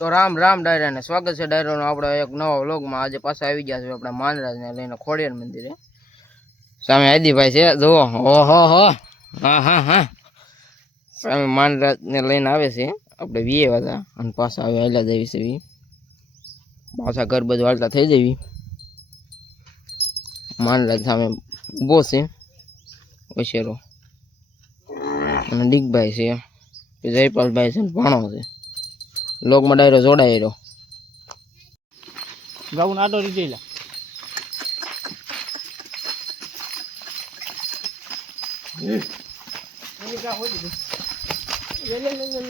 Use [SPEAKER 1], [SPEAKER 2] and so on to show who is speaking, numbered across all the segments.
[SPEAKER 1] તો રામ રામ ડાયરા ને સ્વાગત છે ડાયરાનો આપણે એક નવા વ્લોગમાં. આજે પાછા આવી ગયા છે આપણા માનરાજને લઈને ખોડિયાર મંદિરે. સામે આદિભાઈ છે, જુઓ. ઓહો, હો. હા હા હા. સામે માનરાજને લઈને આવે છે. આપણે વીએ હતા અને પાછા હવે હાલ્યા જવી છે પાછા ઘર બધું હાલતા થઈ જવી માનરાજ સામે ઊભો છે વશેરો અને દીકભાઈ છે, જયપાલભાઈ છે ને ભાણો છે. લોકમાં ડાયરો જોડાઈ રહ્યો
[SPEAKER 2] ગાઉન આડો રીધેલા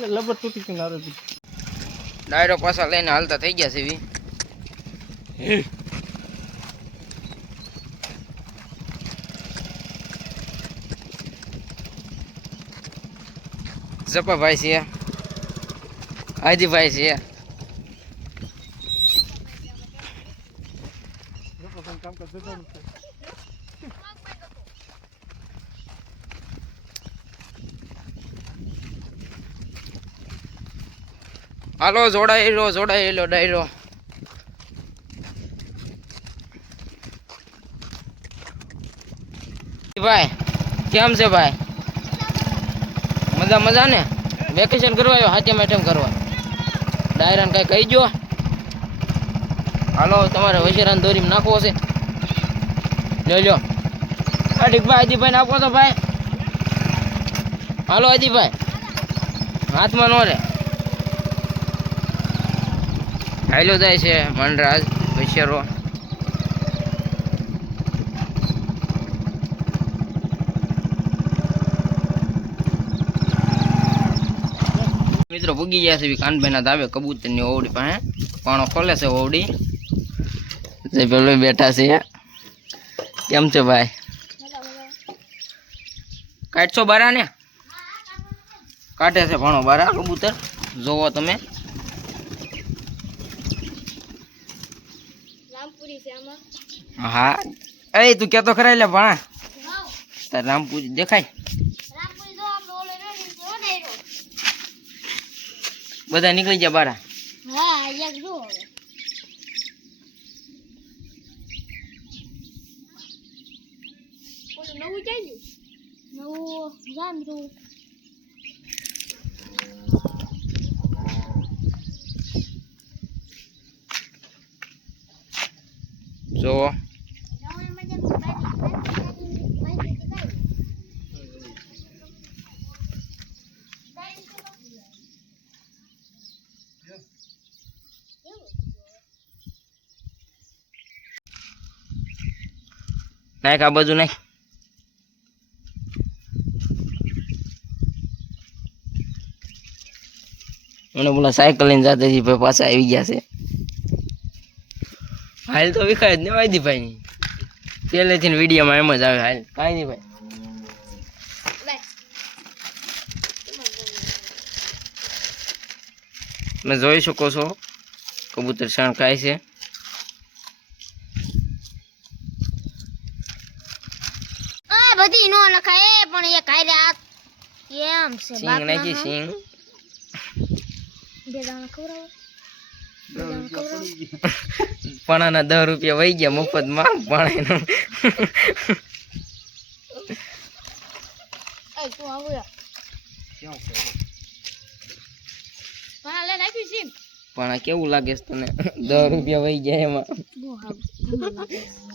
[SPEAKER 2] લબર તૂટી ગયું નારો
[SPEAKER 1] ડાયરો પાછા લઈને હાલતા થઈ ગયા છે વી જપાભાઈ છે આદિભાઈ છે.
[SPEAKER 2] કામ કરતો
[SPEAKER 1] હાલો, જોડાયેલો જોડાયેલો, ડાયરો. ભાઈ, કેમ છે ભાઈ? મજા મજા ને વેકેશન કરવા આવ્યો હાથે મેટમ કરવા. ડાયરાને કઈ કહી જો હાલો, તમારે વશેરાન દોરીમાં નાખવો છે. લ્યો લ્યો. અડીકભાઈ આદિભાઈ નાખો તો ભાઈ. હાલો આદિભાઈ હાથમાં નો રે. હાલો જાય છે મનરાજ વૈશ્યરો મિત્રો પૂગી ગયા છે કાનભાઈ ના ધાબે કબૂતરની ઓવડી પાસે. પાણો ખોલે છે ઓવડી. જે પેલો બેઠા છે. કેમ છે ભાઈ? કાઢશો બારા ને કાઢે છે ભણો બારા કબૂતર? જોવો તમે. હા. એ તું કેતો ખરા એટલે ભણા. તાર રામપુરી દેખાય. બધા નીકળી ગયા બારા.
[SPEAKER 3] હા એક જો. નવું ચાલ્યું નવું ગાંધરું
[SPEAKER 1] જોવો. નાખ આ બાજુ નાખ મને બોલા સાયકલ લઈને જતા ભાઈ પાછા આવી ગયા છે. હાલ તો વિખાય જ ને વાયદી ભાઈ ની પહેલેથી વિડીયોમાં એમ જ આવે હાલ. કાંઈ નહીં ભાઈ. તમે જોઈ શકો છો, કબૂતર શાણ ખાય છે
[SPEAKER 3] આ બધી નો લખાય એ પણ એ કાઈ આ કેમ છે?
[SPEAKER 1] સિંગ નાખી સિંગ
[SPEAKER 3] બે દાણા ખવડાવો.
[SPEAKER 1] પણાના દસ રૂપિયા વહી ગયા મફતમાં.
[SPEAKER 3] એ તું આવું યાર. પણ લે
[SPEAKER 1] પણ આ કેવું લાગે છે તને? દસ રૂપિયા વહી ગયા એમાં.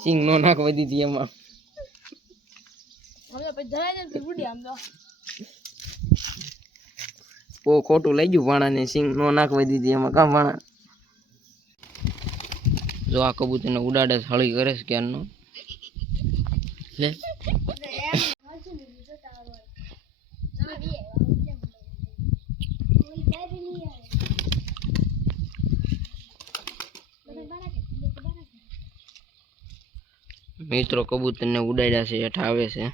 [SPEAKER 1] સિંગ નો નાખવા દીધી એમાં. બહુ ખોટું લઈ ગયું ભાણાને સિંગ નો નાખવા દીધી એમાં કામ વાણા. જો આ કબૂતરને ઉડાડે છે, હળી કરે છે ક્યારનો. લે. મિત્રો કબૂતરને ઉડાડ્યા છે હેઠા આવે છે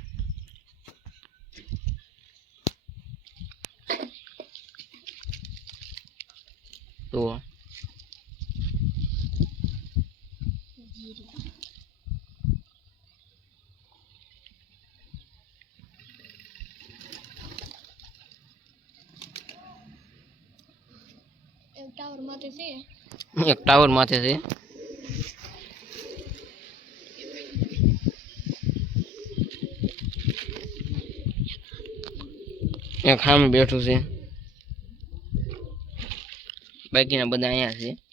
[SPEAKER 1] તો
[SPEAKER 3] એક ટાવર માથે છે
[SPEAKER 1] એક ટાવર માથે છે. એક સામે બેઠું છે. બાકીના બધા અહીંયા છે.